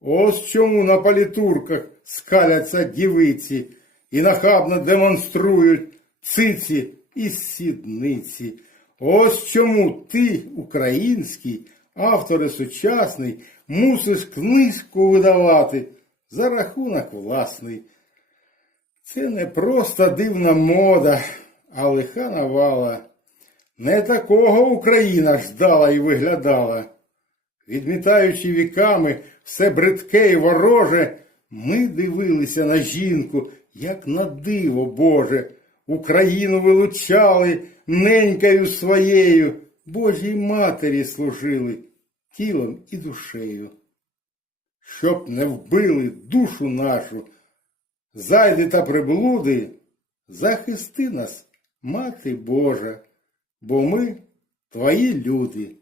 Ось чому на палітурках скаляться дівиці і нахабно демонструють циці і сідниці. Ось чому ти, український, автор і сучасний, мусиш книжку видавати за рахунок власний. Це не просто дивна мода, а лиха навала. Не такого Україна ждала і виглядала. Відмітаючи віками все бридке і вороже, ми дивилися на жінку, як на диво Боже. Україну вилучали ненькою своєю, Божій матері служили тілом і душею. Щоб не вбили душу нашу, зайди та приблуди, захисти нас, Мати Божа, бо ми твої люди.